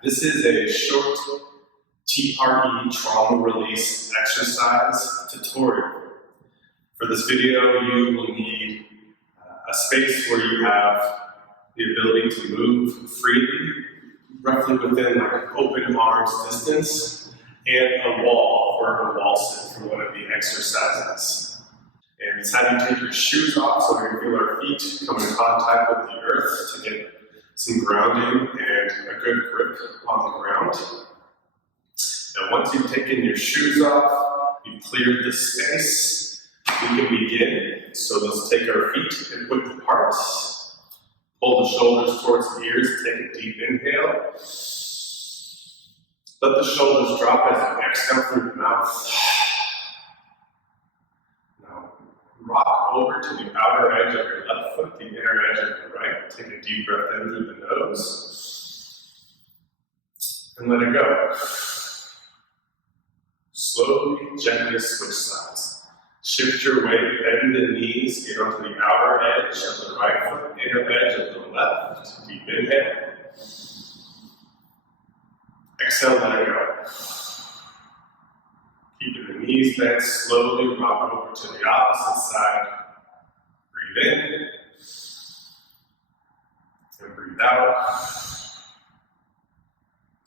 This is a short TRE trauma release exercise tutorial. For this video, you will need a space where you have the ability to move freely, roughly within like open arms distance, and a wall for a wall sit for one of the exercises. And it's having you take your shoes off so we can feel our feet come in contact with the earth to get some grounding and a good grip on the ground. Now once you've taken your shoes off, you've cleared the space, we can begin. So let's take our feet and width apart. Pull the shoulders towards the ears, take a deep inhale. Let the shoulders drop as you exhale through the mouth. Now rock over to the outer edge of your left foot, the inner edge of your right. Take a deep breath in through the nose. And let it go. Slowly, gently switch sides. Shift your weight, bend the knees, get onto the outer edge of the right foot, inner edge of the left. Deep inhale. Exhale, let it go. Keeping the knees bent, slowly rock over to the opposite side. Breathe in. And breathe out.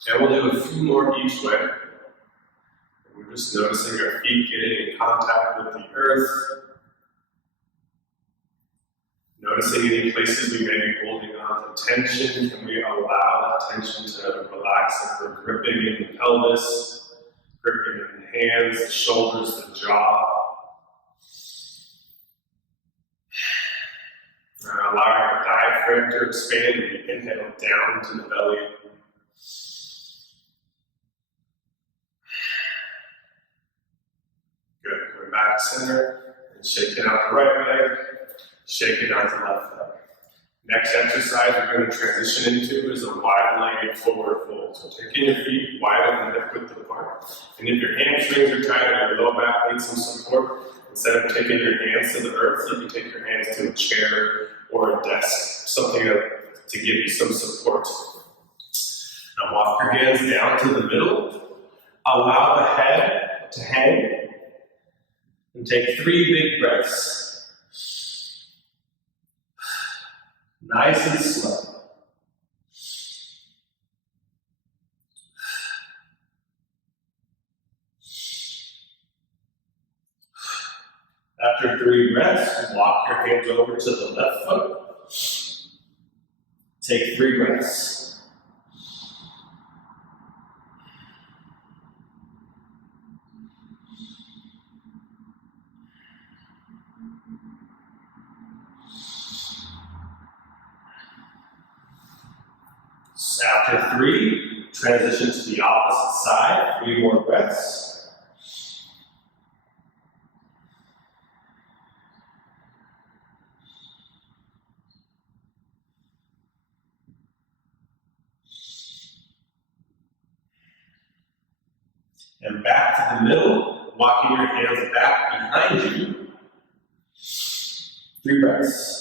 And we'll do a few more each way. We're just noticing our feet getting in contact with the earth. Noticing any places we may be holding on to tension. Can we allow that tension to relax if we're gripping in the pelvis, gripping in the hands, the shoulders, the jaw. Allowing our diaphragm to expand. We inhale down to the belly. Good. Going back to center and shaking out the right leg, shaking out the left leg. Next exercise we're going to transition into is a wide-legged forward fold. So taking your feet wide open, hip width apart. And if your hamstrings are tight or your low back needs some support, instead of taking your hands to the earth, you can take your hands to a chair or a desk, something to give you some support. Now walk your hands down to the middle. Allow the head to hang. And take 3 big breaths. Nice and slow. After 3 breaths, walk your hands over to the left foot. Take 3 breaths. After 3, transition to the opposite side. 3 more breaths. And back to the middle, walking your hands back behind you. 3 breaths.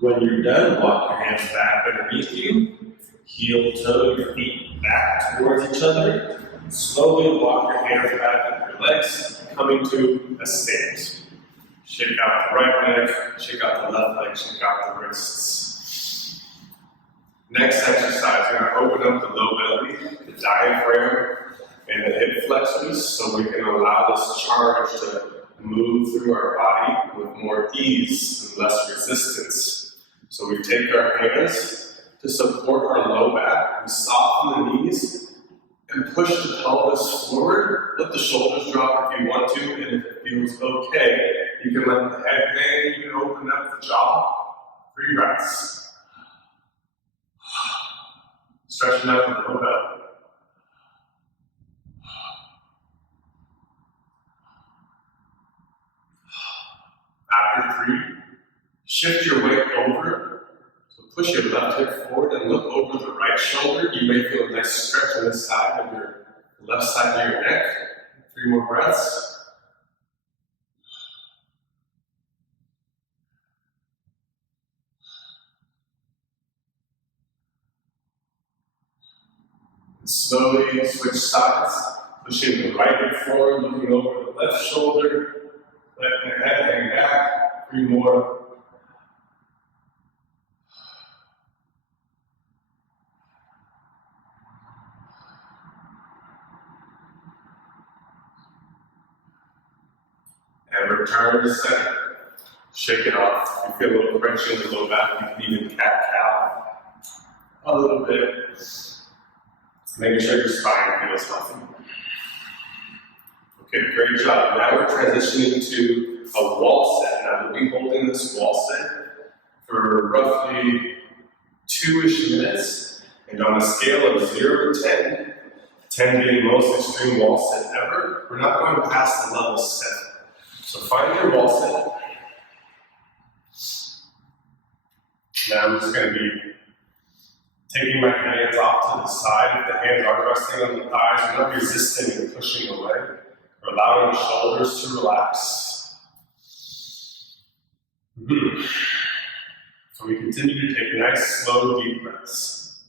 When you're done, walk your hands back underneath you. Heel toe your feet back towards each other. Slowly walk your hands back with your legs, coming to a stance. Shake out the right leg, shake out the left leg, shake out the wrists. Next exercise, we're going to open up the low belly, the diaphragm, and the hip flexors so we can allow this charge to move through our body with more ease and less resistance. So we take our hands to support our low back, we soften the knees, and push the pelvis forward. Let the shoulders drop if you want to, and if it feels okay, you can let the head hang, you can open up the jaw. 3 breaths. Stretching out the low belly. After 3, shift your weight over. So push your left hip forward and look over the right shoulder. You may feel a nice stretch on this side of your left side of your neck. 3 more breaths. Slowly switch sides, pushing the right hip forward, looking over the left shoulder, letting the head hang back. 3 more. And return to center. Shake it off. If you feel a little crunching in the low back, you can even cat-cow a little bit. Making sure your spine feels healthy. Okay, great job. Now we're transitioning to a wall set. Now we'll be holding this wall set for roughly 2-ish minutes. And on a scale of 0 to 10, 10 being most extreme wall set ever, we're not going past the level 7. So find your wall set. Now I'm just going to be taking my hands off to the side. If the hands are resting on the thighs, we're not resisting and pushing away. We're allowing the shoulders to relax. So we continue to take nice, slow, deep breaths.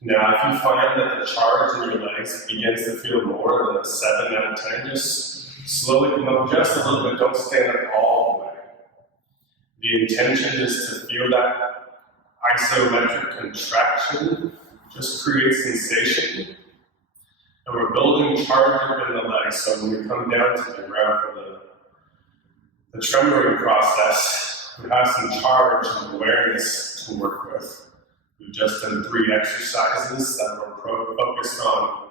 Now, if you find that the charge in your legs begins to feel more than a 7 out of 10, just slowly come up just a little bit. Don't stand up all the way. The intention is to feel that isometric contraction, just create sensation. And we're building charge up in the legs, so when we come down to the ground for the tremoring process, we have some charge and awareness to work with. We've just done 3 exercises that were focused on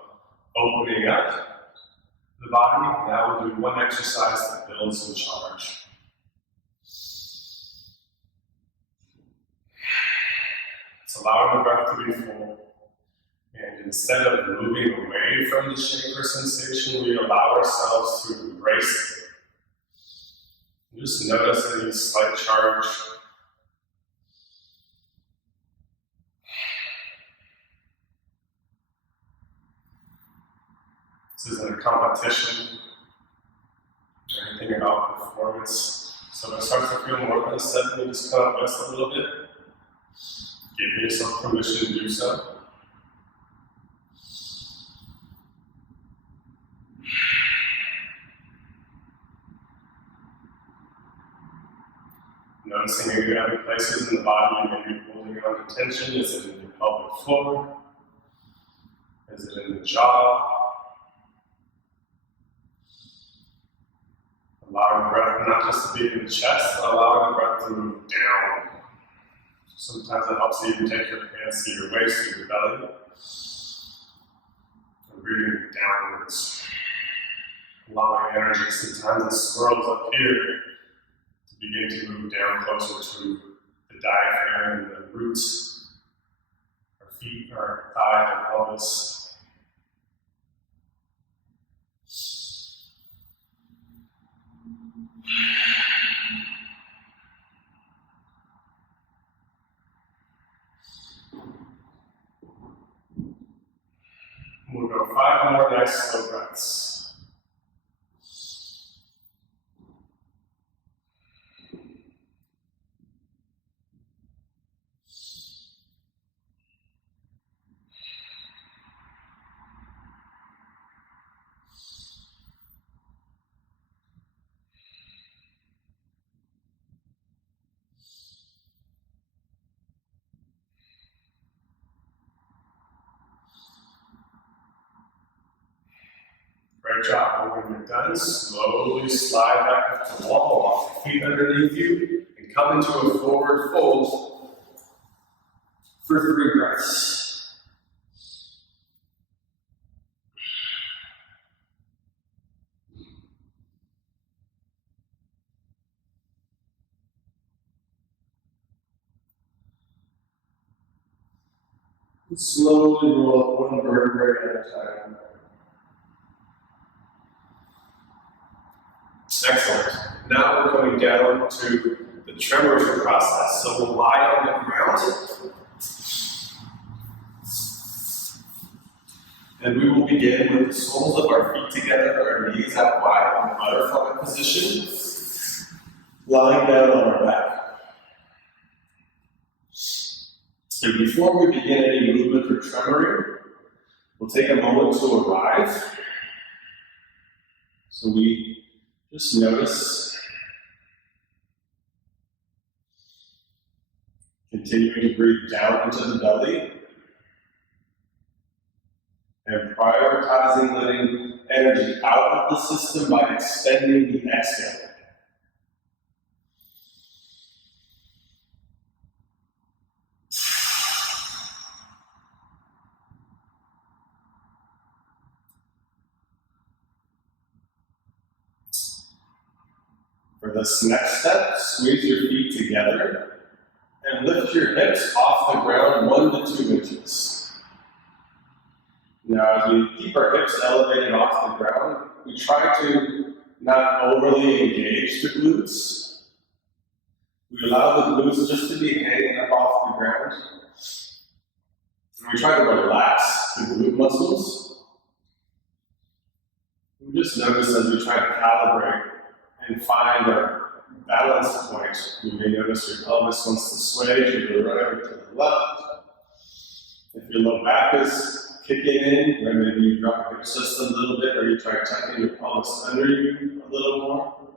opening up the body. Now we'll do 1 exercise that builds some charge. Allowing the breath to be full. And instead of moving away from the shaker sensation, we allow ourselves to embrace it. Just notice any slight charge. This isn't a competition or anything about performance. So if it starts to feel more than a 7, you just come up just a little bit. Give yourself permission to do so. Noticing maybe other places in the body you may be holding on to tension. Is it in your pelvic floor? Is it in the jaw? Allowing the breath not just to be in the chest, but allowing the breath to move down. Sometimes it helps you even take your hands to your waist, to your belly. And breathing downwards. Allowing energy. Sometimes it swirls up here to begin to move down closer to the diaphragm and the roots, our feet, our thighs, our pelvis. We'll go 5 more nice slow breaths. Great job. When you're done, slowly slide back up to the wall, walk your feet underneath you, and come into a forward fold for 3 breaths. And slowly roll up 1 vertebrae at a time. Excellent. Now we're going down to the tremor process. So we'll lie on the ground. And we will begin with the soles of our feet together, our knees out wide in the butterfly position, lying down on our back. And before we begin any movement or tremoring, We'll take a moment to arrive. So we just notice, continuing to breathe down into the belly, and prioritizing letting energy out of the system by extending the exhale. For this next step, squeeze your feet together and lift your hips off the ground 1 to 2 inches. Now, as we keep our hips elevated off the ground, we try to not overly engage the glutes. We allow the glutes just to be hanging up off the ground. And we try to relax the glute muscles. We just notice as we try to calibrate and find our balance point. You may notice your pelvis wants to sway to the right or to the left. If your low back is kicking in, or maybe you drop your hips just a little bit, or you try tucking your pelvis under you a little more.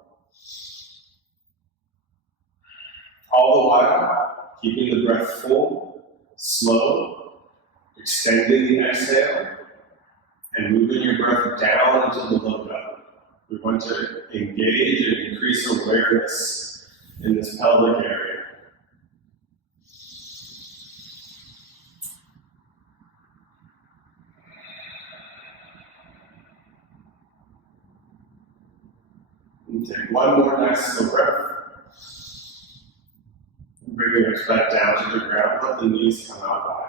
All the while, keeping the breath full, slow, extending the exhale, and moving your breath down into the low belly. We want to engage and increase awareness in this pelvic area. And take one more nice slow breath. Bring your hips back down to the ground. Let the knees come out wide.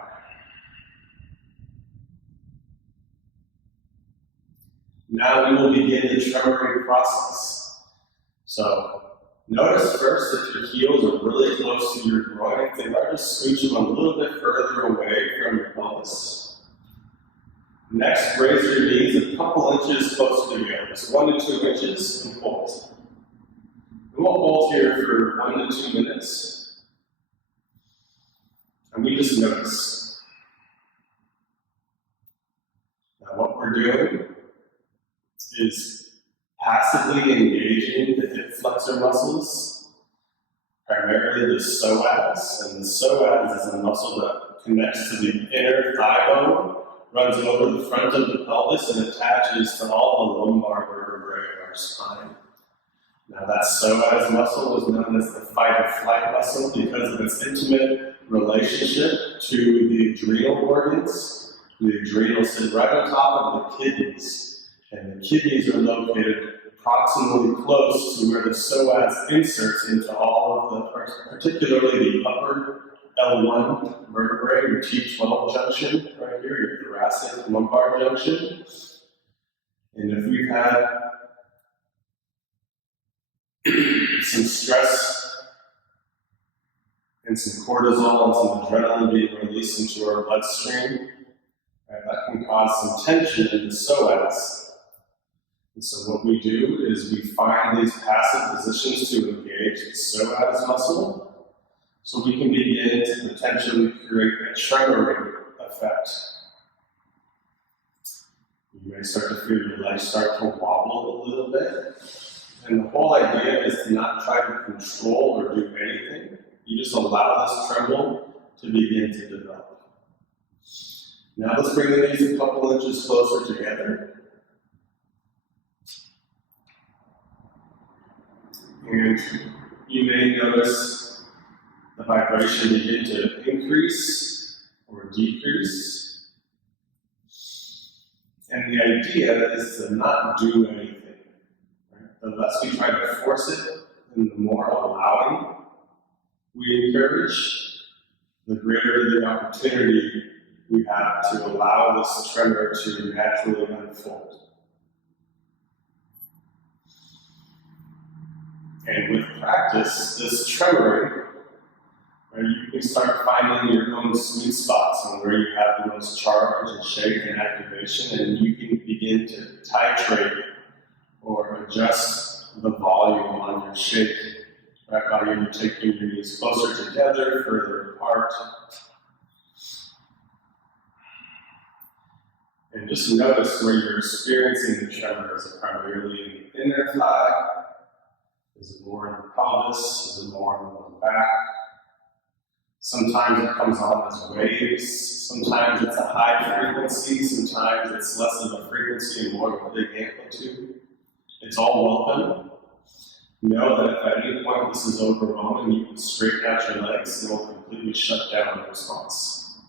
Now we will begin the tremoring process. So notice first if your heels are really close to your groin. If they are, just scooch them a little bit further away from your pelvis. Next, raise your knees a couple inches closer together. So 1 to 2 inches and hold. And we'll hold here for 1 to 2 minutes. And we just notice. Now what we're doing is passively engaging the hip flexor muscles, primarily the psoas. And the psoas is a muscle that connects to the inner thigh bone, runs over the front of the pelvis, and attaches to all the lumbar vertebrae of our spine. Now that psoas muscle is known as the fight or flight muscle because of its intimate relationship to the adrenal organs. The adrenals sit right on top of the kidneys. And the kidneys are located approximately close to where the psoas inserts into all of the, particularly the upper L1 vertebrae, your T12 junction right here, your thoracic lumbar junction. And if we've had some stress and some cortisol and some adrenaline being released into our bloodstream, right, that can cause some tension in the psoas. And so what we do is we find these passive positions to engage the psoas muscle so we can begin to potentially create a tremoring effect. You may start to feel your legs start to wobble a little bit. And the whole idea is to not try to control or do anything. You just allow this tremble to begin to develop. Now let's bring the knees a couple inches closer together. And you may notice the vibration begin to increase or decrease. And the idea is to not do anything. Right? The less we try to force it, and the more allowing we encourage, the greater the opportunity we have to allow this tremor to naturally unfold. And with practice, this tremoring, right, you can start finding your own sweet spots on where you have the most charge and shake and activation, and you can begin to titrate or adjust the volume on your shake, right, by either taking your knees closer together, further apart. And just notice where you're experiencing the tremor. Is it primarily in the inner thigh? Is it more in the pelvis? Is it more in the lower back? Sometimes it comes on as waves. Sometimes it's a high frequency. Sometimes it's less of a frequency and more of a big amplitude. It's all welcome. Know that if at any point this is overwhelming, you can straighten out your legs and it will completely shut down the response.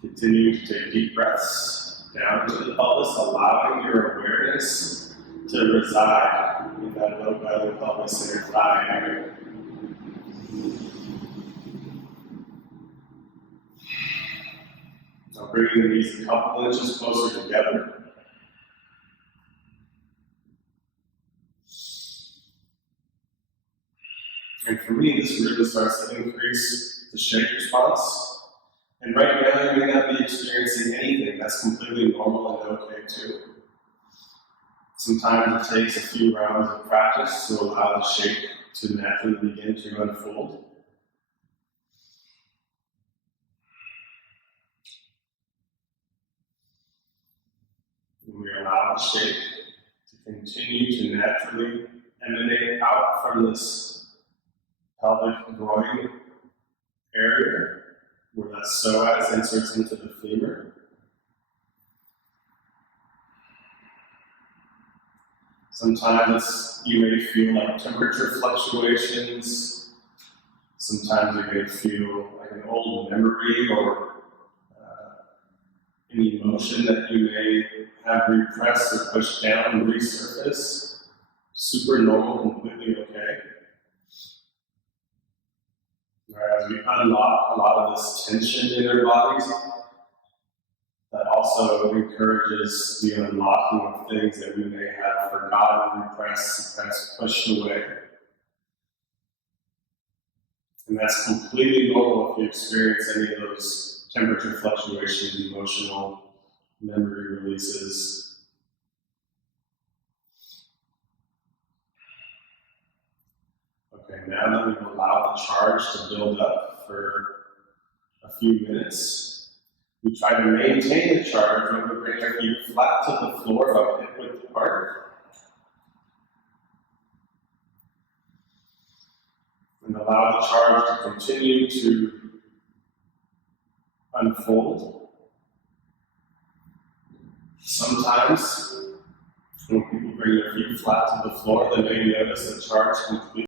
Continue to take deep breaths down to the pelvis, allowing your awareness to reside in that low belly, pelvis, inner thigh area. Now bringing the knees a couple inches closer together. And for me, this really starts to increase the shake response. And right now, you may not be experiencing anything. That's completely normal and okay too. Sometimes it takes a few rounds of practice to allow the shake to naturally begin to unfold. And we allow the shake to continue to naturally emanate out from this pelvic groin area, where that psoas inserts into the femur. Sometimes you may feel like temperature fluctuations. Sometimes you may feel like an old memory or any emotion that you may have repressed or pushed down resurface. Super normal, completely okay. As we unlock a lot of this tension in our bodies, that also encourages the unlocking of things that we may have forgotten, repressed, suppressed, pushed away. And that's completely normal if you experience any of those temperature fluctuations, emotional memory releases. Okay, now that we've allowed the charge to build up for a few minutes, we try to maintain the charge when we bring our feet flat to the floor, about hip width apart. And allow the charge to continue to unfold. Sometimes, when people bring their feet flat to the floor, they may notice the charge completely